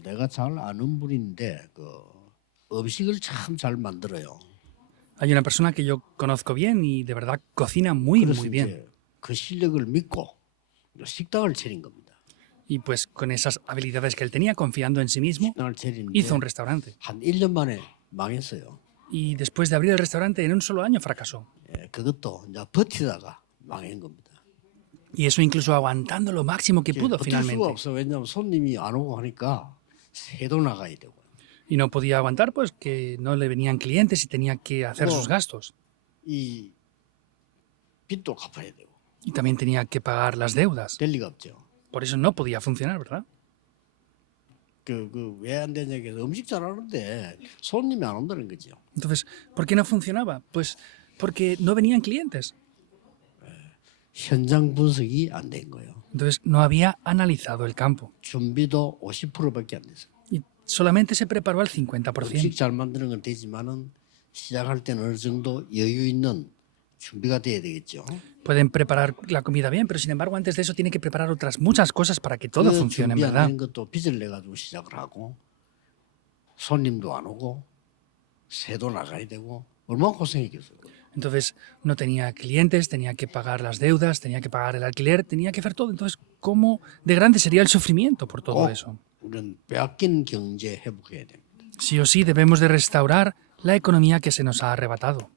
내가 잘 아는 분인데 음식을 참 잘 만들어요. Hay una persona que yo conozco bien y de verdad cocina muy, 그래서 muy bien. 이제 그 실력을 믿고 식당을 차린 겁니다. Y pues con esas habilidades que él tenía, confiando en sí mismo, 식당을 차리는데 hizo un restaurante. 한 1년 만에 망했어요. Y después de abrir el restaurante, en un solo año fracasó. 그것도 이제 버티다가 망한 겁니다. Y eso incluso aguantando lo máximo que pudo 버틸 수가 finalmente. 없어. 왜냐하면 손님이 안 오고 하니까 새도 나가야 되고. Y no podía aguantar pues que no le venían clientes y tenía que hacer No. sus gastos. 이 빚도 갚아야 되고. Y también tenía que pagar las deudas. 될 리가 없죠. Por eso no podía funcionar, ¿verdad? 왜 안 되냐 해서 음식 잘하는데 손님이 안 온다는 거죠. Entonces, ¿por qué no funcionaba? Pues porque no venían clientes. 현장 분석이 안 된 거예요. Entonces no había analizado el campo. 준비도 50%밖에 안 됐어요. Y solamente se preparó al 음식 50%. 잘 만드는 건 되지만은 시작할 때는 어느 정도 여유 있는 준비가 돼야 되겠죠. Pueden preparar la comida bien, pero sin embargo antes de eso tiene que preparar otras muchas cosas para que todo 그 funcione, en 준비 안 verdad. 되는 것도 빚을 내 가지고 시작을 하고 손님도 안 오고 새도 나가야 되고 얼마나 고생했겠어요. Entonces no tenía clientes, tenía que pagar las deudas, tenía que pagar el alquiler, tenía que hacer todo. Entonces, ¿cómo de grande sería el sufrimiento por todo 꼭 eso? 우리는 빼앗긴 경제 회복해야 됩니다. Sí o sí debemos de restaurar la economía que se nos ha arrebatado.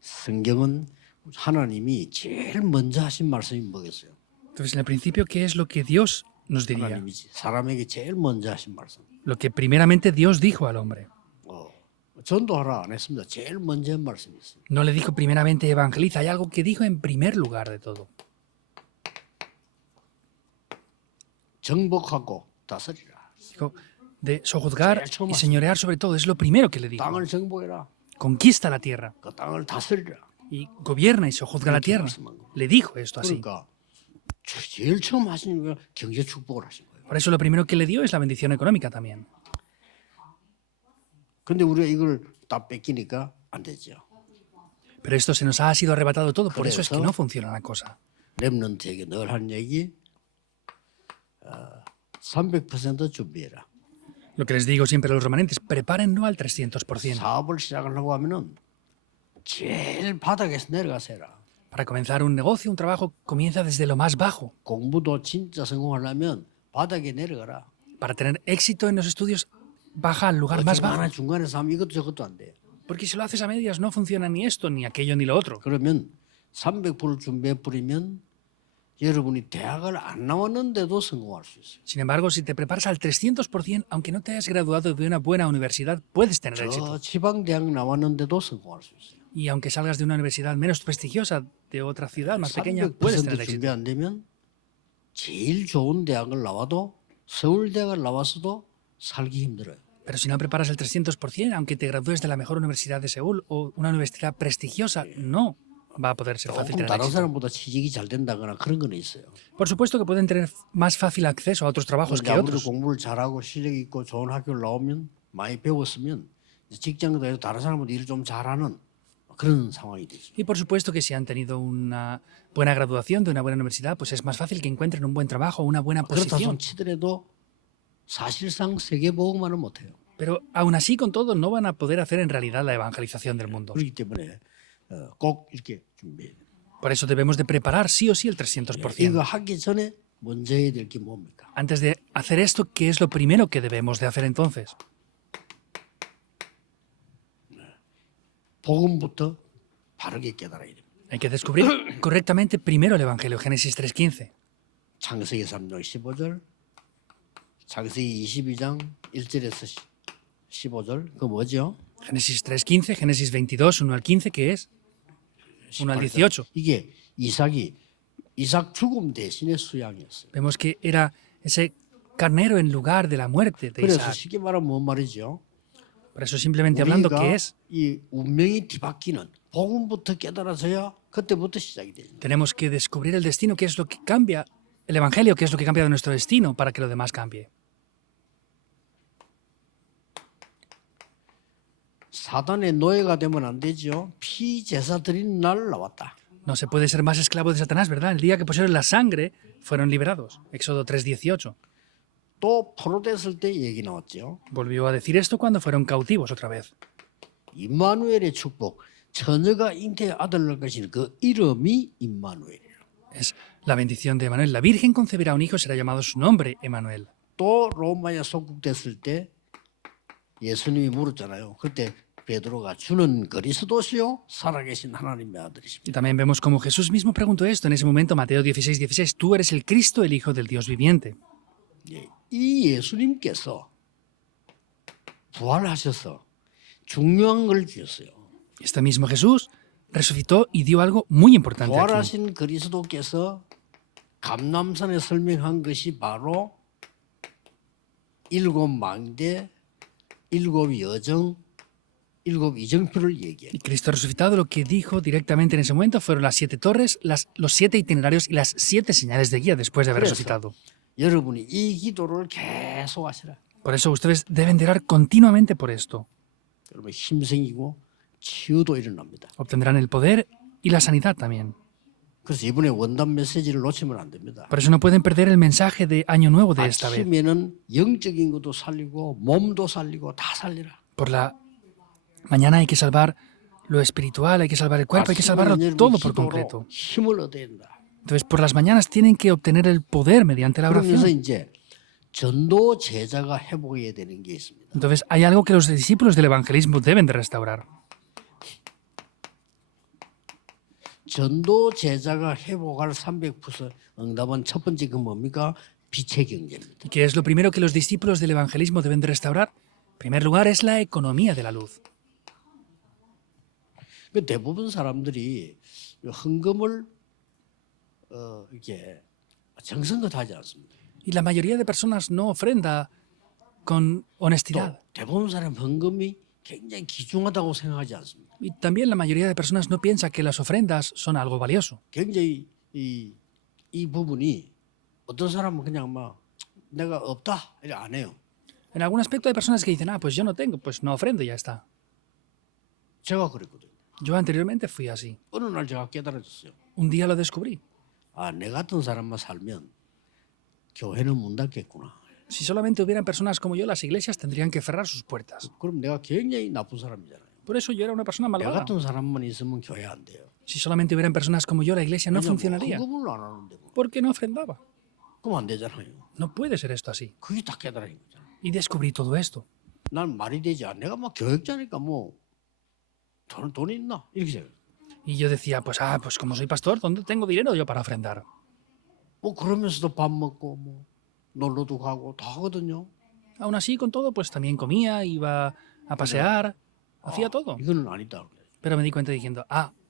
성경은 하나님이 제일 먼저 하신 말씀이 뭐겠어요? Entonces, en el principio, ¿qué es lo que Dios nos diría? 하나님이 사람에게 제일 먼저 하신 말씀. Lo que primeramente Dios dijo al hombre. 전도하라 안 했습니다. 제일 먼저 한 말씀이 있어요. No le dijo primeramente evangeliza, hay algo que dijo en primer lugar de todo. 정복하고 다스리라. Dijo de sojuzgar y señorear sobre todo, es lo primero que le dijo. 땅을 정복해라. Conquista la tierra 그 땅을 다스리라. y gobierna y sojuzga la tierra. Le dijo esto así. 그러니까 제일 처음 하신 거 경제 축복을 하신 거예요. Por eso lo primero que le dio es la bendición económica también. 근데 우리가 이걸 다 뺏기니까 안 되죠. Pero esto se nos ha sido arrebatado todo, por eso es que 그래서- no funciona la cosa. 렘넌트에게 늘 하는 얘기 300% 준비해라. Lo que les digo siempre a los remanentes, prepárenlo al 300%. 사업을 시작하려고 하면은 제일 바닥에서 내려가서 해라. Para comenzar un negocio, un trabajo, comienza desde lo más bajo. 공부도 진짜 성공하려면 바닥에 내려가라. Para tener éxito en los estudios, baja al lugar más 어쩌면 하나 bajo. 중간에서 하면 이것도 저것도 안 돼. Porque si lo haces a medias no funciona ni esto, ni aquello, ni lo otro. 그러면 300%를 준비해 버리면 여러분이 대학을 안 나왔는데도 성공할 수 있어요. Sin embargo, si te preparas al 300%, aunque no te hayas graduado de una buena universidad, puedes tener éxito. 저 지방 대학 나왔는데도 성공할 수 있어요. Y aunque salgas de una universidad menos prestigiosa, de otra ciudad más pequeña, puedes 300% tener 준비 éxito. 안 되면 제일 좋은 대학을 나와도 서울대학을 나왔어도 살기 힘들어요. Pero si no preparas el 300%, aunque te gradúes de la mejor universidad de Seúl o una universidad prestigiosa, no va a poder ser fácil 조금 tener 다른 éxito. 사람보다 취직이 잘 된다거나 그런 건 있어요. Por supuesto que pueden tener más fácil acceso a otros trabajos que 아무리 otros. 공부를 잘하고 실력 있고 좋은 학교를 나오면 많이 배웠으면 직장에서 다른 사람보다 일을 좀 잘하는 그런 상황이 되죠. Y por supuesto que si han tenido una buena graduación de una buena universidad, pues es más fácil que encuentren un buen trabajo o una buena 그렇다 손 posición. 치더라도 사실상 세계보고만은 못해요. Pero aún así, con todo, no van a poder hacer en realidad la evangelización del mundo. 그렇기 때문에 꼭 이렇게 준비해야 돼요. Por eso debemos de preparar sí o sí el 300%. 이거 하기 전에 먼저 해야 될 게 뭡니까? Antes de hacer esto, ¿qué es lo primero que debemos de hacer entonces? 복음부터 바르게 깨달아야 됩니다. Hay que descubrir correctamente primero el Evangelio, Génesis 3:15. 창세기 3장 15절, 창세기 22장 1절에서 15절, 그거 뭐죠? Génesis 3:15, Génesis 22, 1 al 15, ¿qué es? 1 al 18. 이게 이삭 죽음 대신의 수양이었어요. Vemos que era ese carnero en lugar de la muerte de 그래서 Isaac. 쉽게 말하면 뭔 말이죠? Por eso simplemente hablando, 우리가 ¿qué es? 이 운명이 뒤바뀌는 복음부터 깨달아서야 그때부터 시작이 돼요. Tenemos que descubrir el destino, qué es lo que cambia, el Evangelio, qué es lo que cambia de nuestro destino para que lo demás cambie. 사단의 노예가 되면 안 되죠. 피제사 드리는 날 나왔다. No se puede ser más esclavo de Satanás, ¿verdad? El día que pusieron la sangre, fueron liberados. Éxodo 3:18. 또 포로됐을 때 얘기 나왔죠. Volvió a decir esto cuando fueron cautivos otra vez. 임마누엘의 축복, 처녀가 잉태의 아들을 낳을 것이니 그 이름이 임마누엘이에요. Es la bendición de Emanuel. La Virgen concebirá un hijo, será llamado su nombre, Emanuel. 또 로마에 속국됐을 때 예수님이 물었잖아요. 그때 베드로가 주는 그리스도시요 살아계신 하나님의 아들이십니다. Y también vemos como Jesús mismo preguntó esto en ese momento, Mateo 16:16. Tú eres el Cristo, el Hijo del Dios viviente. 예, 이 예수님께서 부활하셔서 중요한 걸 주셨어요. Este mismo Jesús resucitó y dio algo muy importante aquí. 부활하신 그리스도께서 감람산에 설명한 것이 바로 일곱 망대, 일곱 여정, 일곱 이정표를 얘기해요. Y Cristo resucitado lo que dijo directamente en ese momento fueron las 7 torres, los 7 itinerarios y las 7 señales de guía después de haber Por eso. resucitado. 여러분이 이 기도를 계속 하시라. Por eso ustedes deben de orar continuamente por esto. 여러분 힘 생기고 치유도 일어납니다. Obtendrán el poder y la sanidad también. 그래서 이번에 원단 메시지를 놓치면 안 됩니다. Por eso no pueden perder el mensaje de Año Nuevo de esta vez. 아침에는 영적인 것도 살리고 몸도 살리고 다 살리라. Por la mañana hay que salvar lo espiritual, hay que salvar el cuerpo, hay que salvarlo 아침에는 todo por 기도로 completo. 힘을 얻어야 된다. Entonces, por las mañanas tienen que obtener el poder mediante la 그러면서 oración. 이제 전도 제자가 회복해야 되는 게 있습니다. Entonces, hay algo que los discípulos del evangelismo deben de restaurar. 전도 제자가 회복할 300% 응답은 첫 번째 그 뭡니까? 빛의 경제입니다. ¿Y qué es lo primero que los discípulos del evangelismo deben de restaurar? En primer lugar, es la economía de la luz. 그 대부분 사람들이 헌금을 이렇게 정성껏 하지 않습니다. Y la mayoría de personas no ofrenda con 또 honestidad. 대부분 사람 헌금이 굉장히 귀중하다고 생각하지 않습니다. Y también la mayoría de personas no piensa que las ofrendas son algo valioso. 굉장히 이 부분이 어떤 사람은 그냥 막 내가 없다 이래 안 해요. En algún aspecto hay personas que dicen, pues yo no tengo, pues no ofrendo y ya está. 제가 그랬거든요. Yo anteriormente fui así. 어느 날 제가 깨달았어요. Un día lo descubrí. 아, 내 같은 사람만 살면 교회는 문 닫겠구나. Si solamente hubieran personas como yo, las iglesias tendrían que cerrar sus puertas. 그럼 내가 굉장히 나쁜 사람이잖아요. Por eso yo era una persona 내 malvada. 같은 사람만 있으면 교회 안 돼요. Si solamente hubieran personas como yo, la iglesia no funcionaría. 헌금을 안 하는데 뭐. Porque no ofrendaba. 그럼 안 되잖아요. No puede ser esto así. 그게 다 깨달은 거잖아요. Y descubrí todo esto. 난 말이 되지 않아. 내가 막 교육자니까 뭐 돈 있나? 이렇게 생각해요. Y yo decía, pues como soy pastor, ¿dónde tengo dinero yo para ofrendar? 뭐 그러면서도 밥 먹고 뭐 놀러도 가고 다 하거든요. Aún así, con todo, pues también comía, iba a pasear, hacía todo. 이거는 아니다. Pero me di cuenta diciendo,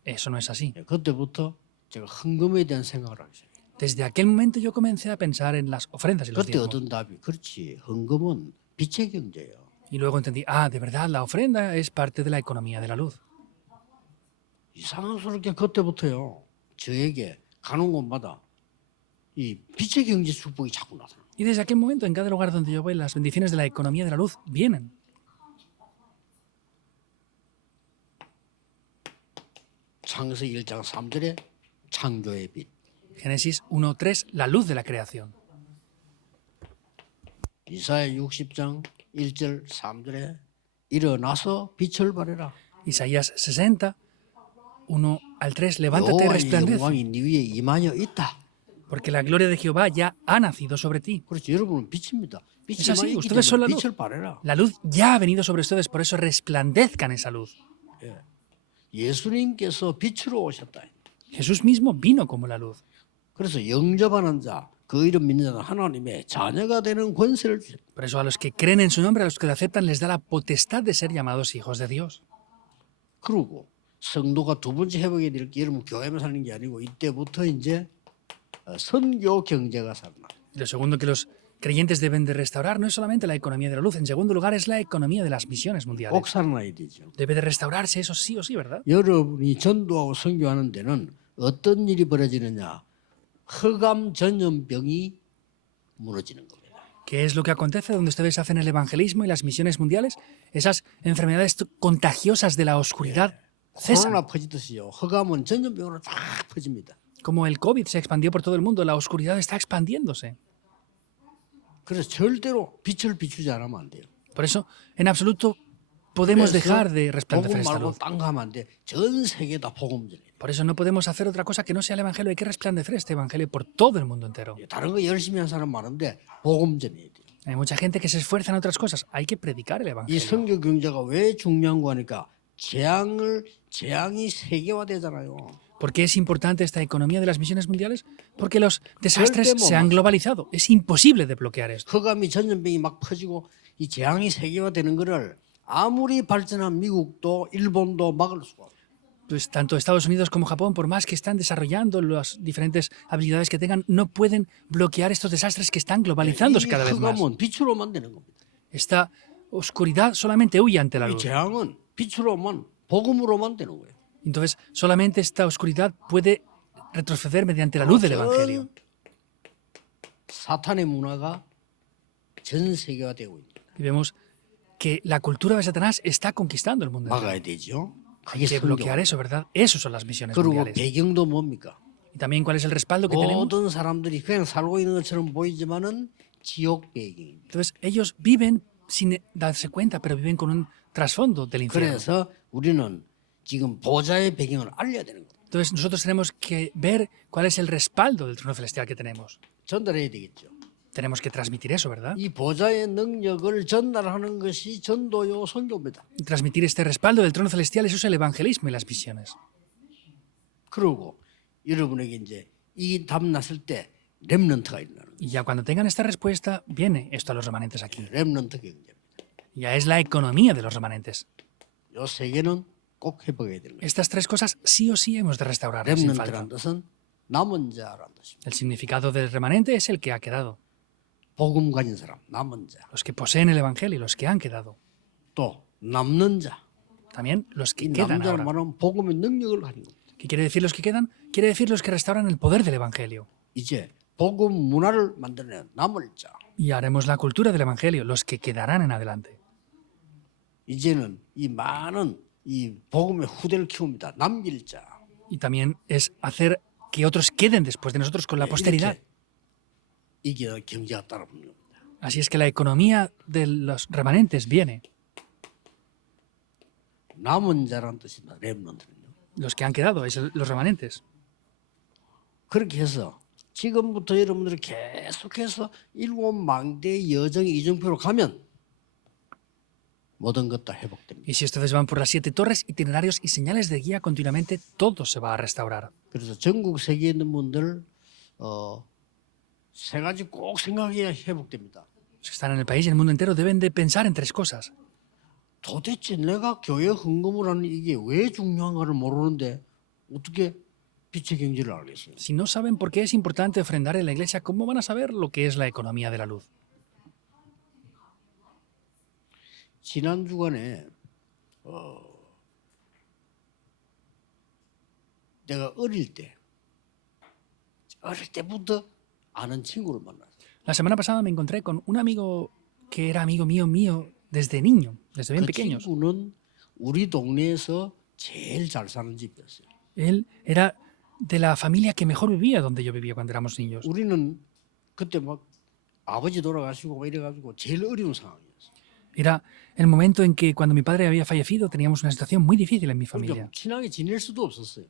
eso no es así. 그때부터 제가 헌금에 대한 생각을 하기 시작해요. Desde aquel momento yo comencé a pensar en las ofrendas y los 그때 diezmos. 얻은 답이 그렇지. 헌금은 빛의 경제예요. Y luego entendí, de verdad, la ofrenda es parte de la economía de la luz. 이상스럽게 그때부터요. 저에게 가는 곳마다 이 빛의 경제 축복이 자꾸 나타나요. Y desde aquel momento, en cada lugar donde yo voy, las bendiciones de la economía de la luz vienen. 창세기 1장 3절에 창조의 빛. Génesis 1:3, la luz de la creación. 이사야 60장 1절 3절에 일어나서 빛을 발해라. Isaías 60, 1 al 3, levántate y 여호와의 resplandece, 영광이 네 위에 임하여 있다. porque la gloria de Jehová ya ha nacido sobre ti. 그렇죠. 여러분은 빛입니다. 빛이 Es así, 임하여 있기 ustedes son la 때문에 luz. 빛을 발해라. La luz ya ha venido sobre ustedes, por eso resplandezcan esa luz. 예수님께서 빛으로 오셨다. Jesús mismo vino como la luz. 그래서 영접하는 자, 그 이름 믿는 자는 하나님의 자녀가 되는 권세를 주셨다. Por eso a los que creen en su nombre, a los que le aceptan, les da la potestad de ser llamados hijos de Dios. 그리고 성도가 두 번째 회복해야 될 게 여러분 교회만 사는 게 아니고 이때부터 이제 선교 경제가 살아나. Y lo segundo que los creyentes deben de restaurar no es solamente la economía de la luz, en segundo lugar es la economía de las misiones mundiales. 꼭 살아나야 되죠. Debe de restaurarse eso sí o sí, ¿verdad? 여러분이 전도하고 선교하는 데는 어떤 일이 벌어지느냐? 흑암 전염병이 무너지는 겁니다. ¿Qué es lo que acontece donde ustedes hacen el evangelismo y las misiones mundiales? Esas enfermedades contagiosas de la oscuridad cesan. 코로나 퍼지듯이요. 흑암은 전염병으로 다 퍼집니다. Como el COVID se expandió por todo el mundo, la oscuridad está expandiéndose. 그래서 절대로 빛을 비추지 않으면 안 돼요. Por eso, en absoluto, podemos 그래서 dejar de 복음 resplandecer esta 말고 luz. 딴 거 하면 안 돼. 전 세계다 복음 전해. Por eso no podemos hacer otra cosa que no sea el Evangelio. Hay que resplandecer este Evangelio por todo el mundo entero. 다른 거 열심히 한 사람 많은데 복음 전해야 돼요. Hay mucha gente que se esfuerza en otras cosas. Hay que predicar el 이 Evangelio. 선교 경제가 왜 중요한 거 하니까 재앙이 세계화되잖아요. ¿Por qué es importante esta economía de las misiones mundiales? Porque los desastres 절대 못 se han 막아. globalizado. Es imposible de bloquear esto. 흑암이 전염병이 막 퍼지고 이 재앙이 세계화되는 거를 아무리 발전한 미국도 일본도 막을 수가 없어요. Pues tanto Estados Unidos como Japón, por más que están desarrollando las diferentes habilidades que tengan, no pueden bloquear estos desastres que están globalizándose 이 cada vez más. 흑암은 빛으로만 되는 겁니다. Esta oscuridad solamente huye ante la 이 luz. 재앙은 빛으로만 복음으로만 되는 거예요. Entonces, solamente esta oscuridad puede retroceder mediante la luz del Evangelio. 사탄의 문화가 전 세계화되고 있는 Y vemos que la cultura de Satanás está conquistando el mundo entero. 막아야 되죠. Hay 그게 que bloquear 선교. eso, ¿verdad? Eso son las misiones 그리고 mundiales. 배경도 뭡니까? Y también, ¿cuál es el respaldo que tenemos? 모든 사람들이 그냥 살고 있는 것처럼 보이지만은 지옥 배경입니다. Entonces, ellos viven sin darse cuenta, pero viven con un trasfondo del infierno. 그래서 우리는 지금 보좌의 배경을 알려야 되는 거예요. Entonces, nosotros tenemos que ver cuál es el respaldo del trono celestial que tenemos. 전달해야 되겠죠. Tenemos que transmitir eso, ¿verdad? 이 보좌의 능력을 전달하는 것이 전도요 선교입니다. Y transmitir este respaldo del trono celestial, eso es el evangelismo y las misiones. 그리고 여러분에게 이제 이 답 났을 때 렘넌트가 일어나는 Y ya cuando tengan esta respuesta, viene esto a los remanentes aquí. 거예요. 렘넌트 경제입니다. Ya es la economía de los remanentes. 요 세 개는 꼭 회복해야 되는 거예요. Estas tres cosas sí o sí hemos de restaurarlas sin falta. 렘넌트란 뜻은 남은 자란 뜻입니다. El significado del remanente es el que ha quedado. 복음 가진 사람, 남은 자. Los que poseen el evangelio, los que han quedado. 또 남는 자. También los que 이 quedan 남자는 ahora. 말하면 복음의 능력을 가진 겁니다. ¿Qué quiere decir los que quedan? Quiere decir los que restauran el poder del evangelio. 이제 복음 문화를 만들어낸 남을 자. Y haremos la cultura del evangelio, los que quedarán en adelante. 이제는 이 많은 이 복음의 후대를 키웁니다. 남길 자. Y también es hacer que otros queden después de nosotros con la posteridad. 이게 경제가 따라붙는 겁니다. Así es que la economía de los remanentes viene. 남은 자란 뜻입니다. 렘넌트는요. Los que han quedado, es los remanentes. 그렇게 해서 지금부터 여러분들이 계속해서 일곱 망대의 여정 이정표로 가면 모든 것 다 회복됩니다. Y si ustedes van por las 7 torres, itinerarios y señales de guía continuamente, todo se va a restaurar. 그래서 전국 세계에 있는 분들 세 가지 꼭 생각해야 회복됩니다. Los que están en el país y en el mundo entero deben de pensar en 3 cosas. 도대체 내가 교회 헌금을 하는 이게 왜 중요한가를 모르는데 어떻게 빛의 경제를 알겠어요? Si no saben por qué es importante ofrendar en la iglesia, ¿cómo van a saber lo que es la economía de la luz? 지난 주간에 내가 어릴 때부터 아는 친구를 만났어요. La semana pasada me encontré con un amigo que era amigo mío desde niño, desde bien 그 pequeños. 친구는 우리 동네에서 제일 잘 사는 집이었어요. Él era de la familia que mejor vivía donde yo vivía cuando éramos niños. 우리는 그때 막 아버지 돌아가시고 막 이래가지고 제일 어려운 상황이었어요. Era el momento en que cuando mi padre había fallecido teníamos una situación muy difícil en mi familia. 그러니까 친하게 지낼 수도 없었어요.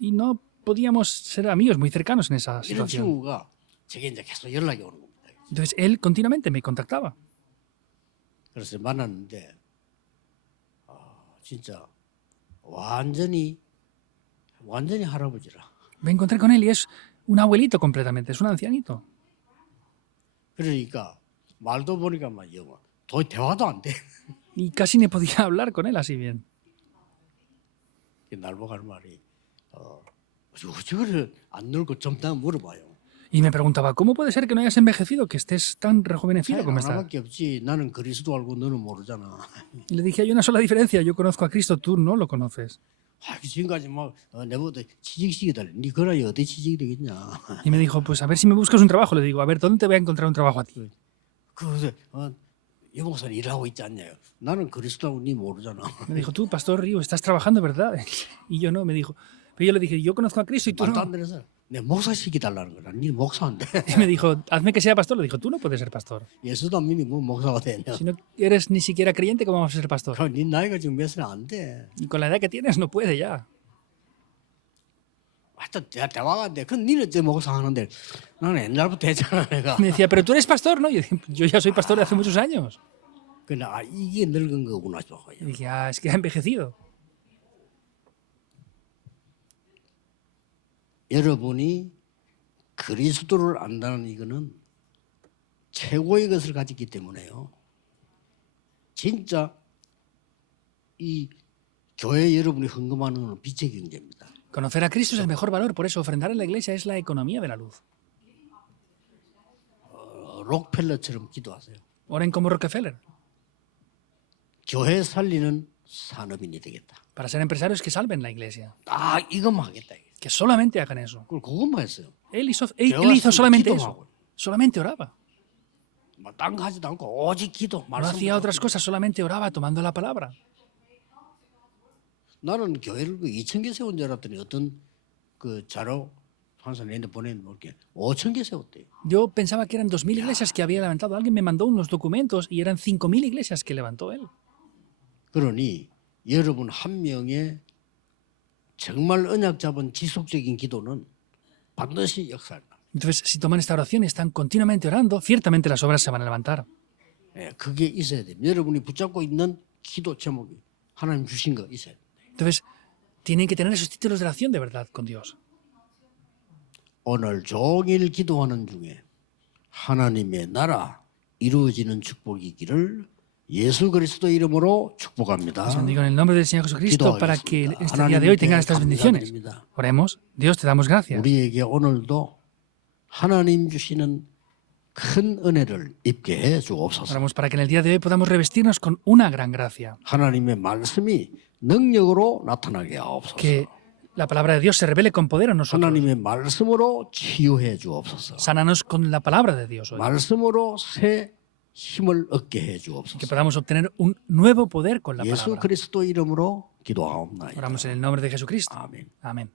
Y no podíamos ser amigos muy cercanos en esa 이런 situación. 친구가 제게 이제 계속 연락이 오는 겁니다. Entonces él continuamente me contactaba. 그래서 만났는데 진짜 완전히 할아버지라. Me encontré con él y es un abuelito completamente, es un ancianito. 그러니까 말도 보니까 막 영어 대화도 안 돼. Y casi ni podía hablar con él así bien. 날 보고 할 말이 어떻게 안 늙고 젊다 물어봐요. Y me preguntaba, ¿cómo puede ser que no hayas envejecido, que estés tan rejuvenecido 차이 como estás? 하나밖에 없지. 나는 그리스도 알고 너는 모르잖아. Y le dije, hay una sola diferencia, yo conozco a Cristo, tú no lo conoces. 지금까지 막 내보다 취직시키달래. 네 거라이 어디 취직이 되겠냐. Y me dijo, pues a ver si me buscas un trabajo. Le digo, a ver, ¿dónde te voy a encontrar un trabajo a ti? 그래서 이 목사는 일하고 있지 않냐요. 나는 그리스도라고 니 모르잖아. Me dijo, tú, Pastor Río, estás trabajando, ¿verdad? Y yo no, me dijo. Pero yo le dije, yo conozco a Cristo y tú 말도 no. 안 되는 내 목사 시키달라는 거라. 니 목사인데. Y me dijo, hazme que sea pastor. Le dijo, tú no puedes ser pastor. 예수도 안 믿니 뭐 목사가 되냐. Si no eres ni siquiera creyente, ¿cómo vas a ser pastor? 그럼 니 나이가 지금 몇 살 안 돼. Y con la edad que tienes no puede ya. 하여튼 대화가 안 돼. 그 니는 제 목사 하는데 나는 옛날부터 했잖아 내가. Me decía, pero tú eres pastor, ¿no? Y yo dije, yo ya soy pastor de hace muchos años. 근데 이게 늙은 거구나. Y dije, ah, es que ha envejecido. 여러분이 그리스도를 안다는 이거는 최고의 것을 가졌기 때문에요. 진짜 이 교회 여러분이 헌금하는 것은 빛의 경제입니다. Conocer a Cristo es el mejor valor, por eso ofrendar en la iglesia es la economía de la luz. 록펠러처럼 기도하세요. Oren como Rockefeller. 교회 살리는 산업인이 되겠다. Para ser empresarios que salven la iglesia. 딱 이것만 하겠다. Que solamente hagan eso. 그것만 했어요. Él hizo solamente eso. Solamente oraba. 딴 거 하지도 않고 오직 기도. No hacía otras cosas, solamente oraba tomando la palabra. 나는 교회를 2,000개 세운 줄 알았더니 어떤 그 자료 한사 내한테 보내는 볼게 5,000개 세웠대요. Yo pensaba que eran 2.000 iglesias que había levantado. Alguien me mandó unos documentos y eran 5.000 iglesias que levantó él. 그러니 여러분 한 명의 정말 언약 잡은 지속적인 기도는 반드시 역사한다. Entonces, si toman esta oración y están continuamente orando, ciertamente las obras se van a levantar. 예, 그게 있어야 됩니다. 여러분이 붙잡고 있는 기도 제목이 하나님 주신 거 있어야 돼요. Entonces, tienen que tener esos títulos de oración de verdad con Dios. 오늘 종일 기도하는 중에 하나님의 나라 이루어지는 축복이 있기를 예수 그리스도 이름으로 축복합니다. Les bendigo en el nombre del Señor Jesucristo para que este día de hoy tengan estas bendiciones. Oremos. Dios, te damos gracias. 우리에게 오늘도 하나님 주시는 큰 은혜를 입게 해 주옵소서. Oramos para que en el día de hoy podamos revestirnos con una gran gracia. 하나님의 말씀이 능력으로 나타나게 하옵소서. Que la palabra de Dios se revele con poder a nosotros. 하나님의 말씀으로 치유해 주옵소서. Sánanos con la palabra de Dios hoy. 말씀으로 새 힘을 얻게 해 Que 주옵소서. podamos obtener un nuevo poder con la 예수 palabra. 그리스도 이름으로 기도하옵나이다. Oramos en el nombre de Jesucristo. 아멘. Amén.